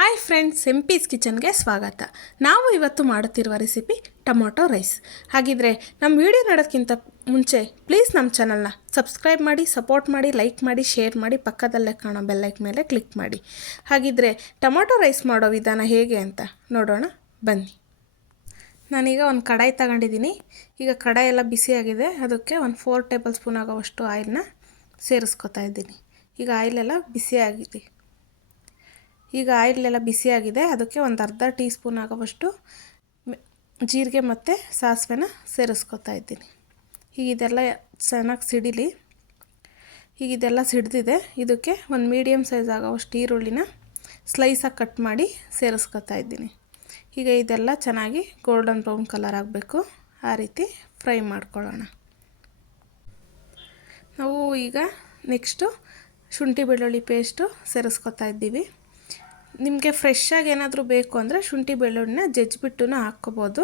Hi friends, ಎಂಪೀಸ್ ಕಿಚನ್ಗೆ ಸ್ವಾಗತ. ನಾವು ಇವತ್ತು ಮಾಡುತ್ತಿರುವ ರೆಸಿಪಿ ಟೊಮೊಟೊ ರೈಸ್. ಹಾಗಿದ್ರೆ ನಮ್ಮ ವಿಡಿಯೋ ನೋಡೋಕ್ಕಿಂತ ಮುಂಚೆ ಪ್ಲೀಸ್ ನಮ್ಮ ಚಾನಲ್ನ ಸಬ್ಸ್ಕ್ರೈಬ್ ಮಾಡಿ, ಸಪೋರ್ಟ್ ಮಾಡಿ, ಲೈಕ್ ಮಾಡಿ, ಶೇರ್ ಮಾಡಿ, ಪಕ್ಕದಲ್ಲೇ ಕಾಣೋ ಬೆಲ್ಲೈಕ್ ಮೇಲೆ ಕ್ಲಿಕ್ ಮಾಡಿ. ಹಾಗಿದ್ರೆ ಟೊಮೊಟೊ ರೈಸ್ ಮಾಡೋ ವಿಧಾನ ಹೇಗೆ ಅಂತ ನೋಡೋಣ ಬನ್ನಿ. ನಾನೀಗ ಒಂದು ಕಡಾಯಿ ತಗೊಂಡಿದ್ದೀನಿ. ಈಗ ಕಡಾಯಿ ಎಲ್ಲ ಬಿಸಿಯಾಗಿದೆ. ಅದಕ್ಕೆ ಒಂದು 4 ಟೇಬಲ್ ಸ್ಪೂನ್ ಆಗೋವಷ್ಟು ಆಯಿಲ್ನ ಸೇರಿಸ್ಕೊತಾ ಇದ್ದೀನಿ. ಈಗ ಆಯಿಲೆಲ್ಲ ಬಿಸಿಯಾಗಿದೆ. ಅದಕ್ಕೆ ಒಂದು ಅರ್ಧ ಟೀ ಸ್ಪೂನ್ ಆಗೋವಷ್ಟು ಜೀರಿಗೆ ಮತ್ತು ಸಾಸಿವೆನ ಸೇರಿಸ್ಕೊತಾ ಇದ್ದೀನಿ. ಈಗ ಇದೆಲ್ಲ ಚೆನ್ನಾಗಿ ಸಿಡಿಲಿ. ಈಗ ಇದೆಲ್ಲ ಸಿಡಿದಿದೆ. ಇದಕ್ಕೆ ಒಂದು ಮೀಡಿಯಮ್ ಸೈಜ್ ಆಗೋವಷ್ಟು ಈರುಳ್ಳಿನ ಸ್ಲೈಸಾಗಿ ಕಟ್ ಮಾಡಿ ಸೇರಿಸ್ಕೊತಾ ಇದ್ದೀನಿ. ಈಗ ಇದೆಲ್ಲ ಚೆನ್ನಾಗಿ ಗೋಲ್ಡನ್ ಬ್ರೌನ್ ಕಲರ್ ಆಗಬೇಕು. ಆ ರೀತಿ ಫ್ರೈ ಮಾಡ್ಕೊಳ್ಳೋಣ. ನಾವು ಈಗ ನೆಕ್ಸ್ಟು ಶುಂಠಿ ಬೆಳ್ಳುಳ್ಳಿ ಪೇಸ್ಟು ಸೇರಿಸ್ಕೊತಾ ಇದ್ದೀವಿ. ನಿಮಗೆ ಫ್ರೆಶ್ಶಾಗಿ ಏನಾದರೂ ಬೇಕು ಅಂದರೆ ಶುಂಠಿ ಬೆಳ್ಳುಳ್ಳಿನ ಜಜ್ಜಿಬಿಟ್ಟು ಹಾಕ್ಕೋಬೋದು.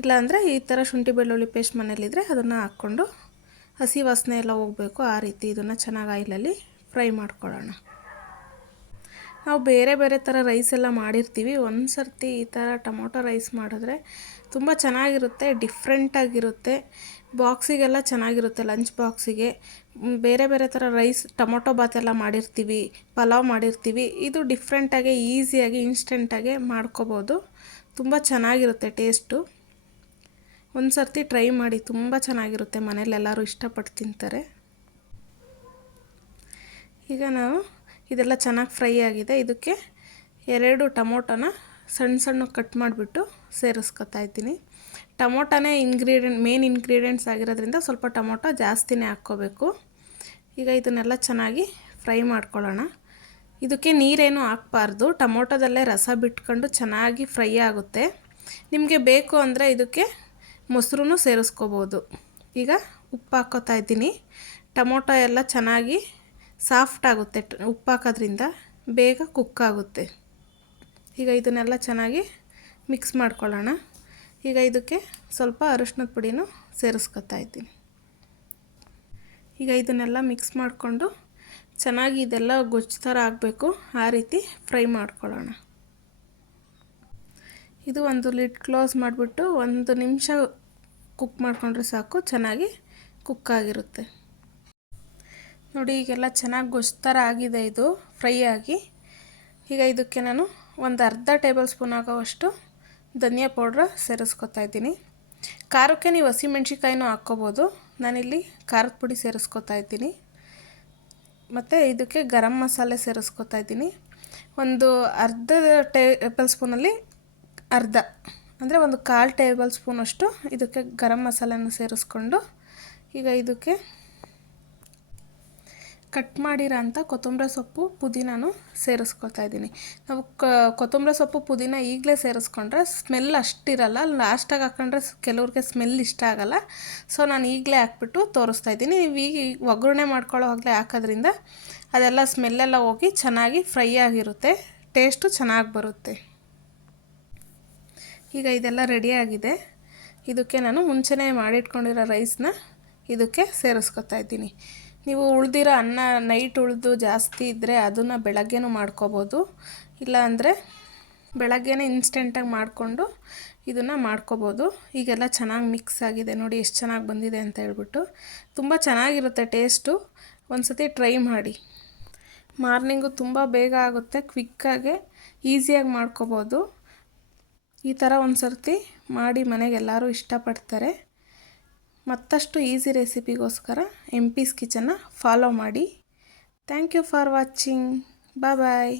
ಇಲ್ಲಾಂದರೆ ಈ ಥರ ಶುಂಠಿ ಬೆಳ್ಳುಳ್ಳಿ ಪೇಸ್ಟ್ ಮನೇಲಿದ್ದರೆ ಅದನ್ನು ಹಾಕ್ಕೊಂಡು ಹಸಿ ವಾಸನೆ ಎಲ್ಲ ಹೋಗಬೇಕು. ಆ ರೀತಿ ಇದನ್ನು ಚೆನ್ನಾಗಿ ಆಯಿಲಲ್ಲಿ ಫ್ರೈ ಮಾಡ್ಕೊಳ್ಳೋಣ. ನಾವು ಬೇರೆ ಬೇರೆ ಥರ ರೈಸ್ ಎಲ್ಲ ಮಾಡಿರ್ತೀವಿ. ಒಂದು ಸರ್ತಿ ಈ ಥರ ಟೊಮೊಟೊ ರೈಸ್ ಮಾಡಿದ್ರೆ ತುಂಬ ಚೆನ್ನಾಗಿರುತ್ತೆ, ಡಿಫ್ರೆಂಟಾಗಿರುತ್ತೆ. ಬಾಕ್ಸಿಗೆಲ್ಲ ಚೆನ್ನಾಗಿರುತ್ತೆ. ಲಂಚ್ ಬಾಕ್ಸಿಗೆ ಬೇರೆ ಬೇರೆ ಥರ ರೈಸ್, ಟೊಮೊಟೊ ಬಾತೆಲ್ಲ ಮಾಡಿರ್ತೀವಿ, ಪಲಾವ್ ಮಾಡಿರ್ತೀವಿ. ಇದು ಡಿಫ್ರೆಂಟಾಗಿ ಈಸಿಯಾಗಿ ಇನ್ಸ್ಟೆಂಟಾಗಿ ಮಾಡ್ಕೋಬೋದು. ತುಂಬ ಚೆನ್ನಾಗಿರುತ್ತೆ ಟೇಸ್ಟು. ಒಂದು ಸರ್ತಿ ಟ್ರೈ ಮಾಡಿ, ತುಂಬ ಚೆನ್ನಾಗಿರುತ್ತೆ. ಮನೇಲೆಲ್ಲರೂ ಇಷ್ಟಪಟ್ಟು ತಿಂತಾರೆ. ಈಗ ನಾವು ಇದೆಲ್ಲ ಚೆನ್ನಾಗಿ ಫ್ರೈ ಆಗಿದೆ. ಇದಕ್ಕೆ 2 ಟೊಮೊಟೊನ ಸಣ್ಣ ಸಣ್ಣ ಕಟ್ ಮಾಡಿಬಿಟ್ಟು ಸೇರಿಸ್ಕೊತಾ ಇದ್ದೀನಿ. ಟೊಮೊಟೊನೇ ಮೇನ್ ಇಂಗ್ರೀಡಿಯೆಂಟ್ಸ್ ಆಗಿರೋದ್ರಿಂದ ಸ್ವಲ್ಪ ಟೊಮೊಟೊ ಜಾಸ್ತಿನೇ ಹಾಕ್ಕೋಬೇಕು. ಈಗ ಇದನ್ನೆಲ್ಲ ಚೆನ್ನಾಗಿ ಫ್ರೈ ಮಾಡ್ಕೊಳ್ಳೋಣ. ಇದಕ್ಕೆ ನೀರೇನು ಹಾಕಬಾರ್ದು. ಟೊಮೊಟೊದಲ್ಲೇ ರಸ ಬಿಟ್ಕೊಂಡು ಚೆನ್ನಾಗಿ ಫ್ರೈ ಆಗುತ್ತೆ. ನಿಮಗೆ ಬೇಕು ಅಂದರೆ ಇದಕ್ಕೆ ಮೊಸರು ಸೇರಿಸ್ಕೋಬೋದು. ಈಗ ಉಪ್ಪು ಹಾಕ್ಕೋತಾ ಇದ್ದೀನಿ. ಟೊಮೊಟೊ ಎಲ್ಲ ಚೆನ್ನಾಗಿ ಸಾಫ್ಟ್ ಆಗುತ್ತೆ. ಉಪ್ಪು ಹಾಕೋದ್ರಿಂದ ಬೇಗ ಕುಕ್ ಆಗುತ್ತೆ. ಈಗ ಇದನ್ನೆಲ್ಲ ಚೆನ್ನಾಗಿ ಮಿಕ್ಸ್ ಮಾಡ್ಕೊಳ್ಳೋಣ. ಈಗ ಇದಕ್ಕೆ ಸ್ವಲ್ಪ ಅರಿಶಿನದ ಪುಡಿನೂ ಸೇರಿಸ್ಕೊತಾ ಇದ್ದೀನಿ. ಈಗ ಇದನ್ನೆಲ್ಲ ಮಿಕ್ಸ್ ಮಾಡಿಕೊಂಡು ಚೆನ್ನಾಗಿ ಇದೆಲ್ಲ ಗೊಜ್ಜು ಥರ ಆಗಬೇಕು. ಆ ರೀತಿ ಫ್ರೈ ಮಾಡ್ಕೊಳ್ಳೋಣ. ಇದು ಒಂದು ಲಿಡ್ ಕ್ಲೋಸ್ ಮಾಡಿಬಿಟ್ಟು 1 ನಿಮಿಷ ಕುಕ್ ಮಾಡಿಕೊಂಡ್ರೆ ಸಾಕು, ಚೆನ್ನಾಗಿ ಕುಕ್ ಆಗಿರುತ್ತೆ. ನೋಡಿ, ಈಗೆಲ್ಲ ಚೆನ್ನಾಗಿ ಗೊಜ್ಜು ಥರ ಆಗಿದೆ ಇದು ಫ್ರೈ ಆಗಿ. ಈಗ ಇದಕ್ಕೆ ನಾನು ಒಂದು ಅರ್ಧ ಟೇಬಲ್ ಸ್ಪೂನ್ ಆಗೋವಷ್ಟು ಧನಿಯಾ ಪೌಡ್ರ್ ಸೇರಿಸ್ಕೊತಾ ಇದ್ದೀನಿ. ಖಾರಕ್ಕೆ ನೀವು ಹಸಿಮೆಣ್ಸಿಕಾಯಿನೂ ಹಾಕ್ಕೋಬೋದು. ನಾನಿಲ್ಲಿ ಖಾರದ ಪುಡಿ ಸೇರಿಸ್ಕೊತಾ ಇದ್ದೀನಿ. ಮತ್ತು ಇದಕ್ಕೆ ಗರಂ ಮಸಾಲೆ ಸೇರಿಸ್ಕೊತಾ ಇದ್ದೀನಿ. ಒಂದು ಅರ್ಧ ಟೇಬಲ್ ಸ್ಪೂನಲ್ಲಿ ಅರ್ಧ ಅಂದರೆ ಒಂದು 1/4 ಟೇಬಲ್ ಸ್ಪೂನಷ್ಟು ಇದಕ್ಕೆ ಗರಂ ಮಸಾಲೆನ ಸೇರಿಸ್ಕೊಂಡು ಈಗ ಇದಕ್ಕೆ ಕಟ್ ಮಾಡಿರೋ ಅಂಥ ಕೊತ್ತಂಬರಿ ಸೊಪ್ಪು, ಪುದೀನೂ ಸೇರಿಸ್ಕೊತಾ ಇದ್ದೀನಿ. ನಾವು ಕೊತ್ತಂಬರಿ ಸೊಪ್ಪು, ಪುದೀನ ಈಗಲೇ ಸೇರಿಸ್ಕೊಂಡ್ರೆ ಸ್ಮೆಲ್ ಅಷ್ಟಿರಲ್ಲ. ಲಾಸ್ಟಾಗಿ ಹಾಕ್ಕೊಂಡ್ರೆ ಕೆಲವ್ರಿಗೆ ಸ್ಮೆಲ್ ಇಷ್ಟ ಆಗೋಲ್ಲ. ಸೊ ನಾನು ಈಗಲೇ ಹಾಕ್ಬಿಟ್ಟು ತೋರಿಸ್ತಾ ಇದ್ದೀನಿ. ನೀವು ಈಗ ಒಗ್ಗರಣೆ ಮಾಡ್ಕೊಳ್ಳೋ ಆಗಲೇ ಹಾಕೋದ್ರಿಂದ ಅದೆಲ್ಲ ಸ್ಮೆಲ್ಲೆಲ್ಲ ಹೋಗಿ ಚೆನ್ನಾಗಿ ಫ್ರೈ ಆಗಿರುತ್ತೆ. ಟೇಸ್ಟು ಚೆನ್ನಾಗಿ ಬರುತ್ತೆ. ಈಗ ಇದೆಲ್ಲ ರೆಡಿಯಾಗಿದೆ. ಇದಕ್ಕೆ ನಾನು ಮುಂಚೆನೇ ಮಾಡಿಟ್ಕೊಂಡಿರೋ ರೈಸ್ನ ಇದಕ್ಕೆ ಸೇರಿಸ್ಕೊತಾ ಇದ್ದೀನಿ. ನೀವು ಉಳಿದಿರೋ ಅನ್ನ ನೈಟ್ ಉಳಿದು ಜಾಸ್ತಿ ಇದ್ದರೆ ಅದನ್ನು ಬೆಳಗ್ಗೆನೂ ಮಾಡ್ಕೋಬೋದು. ಇಲ್ಲಾಂದರೆ ಬೆಳಗ್ಗೆನೇ ಇನ್ಸ್ಟೆಂಟಾಗಿ ಮಾಡಿಕೊಂಡು ಇದನ್ನು ಮಾಡ್ಕೋಬೋದು. ಈಗೆಲ್ಲ ಚೆನ್ನಾಗಿ ಮಿಕ್ಸ್ ಆಗಿದೆ. ನೋಡಿ ಎಷ್ಟು ಚೆನ್ನಾಗಿ ಬಂದಿದೆ ಅಂತ ಹೇಳ್ಬಿಟ್ಟು. ತುಂಬ ಚೆನ್ನಾಗಿರುತ್ತೆ ಟೇಸ್ಟು. ಒಂದು ಸತಿ ಟ್ರೈ ಮಾಡಿ. ಮಾರ್ನಿಂಗು ತುಂಬ ಬೇಗ ಆಗುತ್ತೆ. ಕ್ವಿಕ್ಕಾಗೆ ಈಸಿಯಾಗಿ ಮಾಡ್ಕೋಬೋದು. ಈ ಥರ ಒಂದು ಸರ್ತಿ ಮಾಡಿ ಮನೆಗೆ ಎಲ್ಲರೂ ಇಷ್ಟಪಡ್ತಾರೆ. ಮತ್ತಷ್ಟು ಈಸಿ ರೆಸಿಪಿಗೋಸ್ಕರ ಎಂಪೀಸ್ ಕಿಚನ್ನ ಫಾಲೋ ಮಾಡಿ. Thank you for watching. Bye.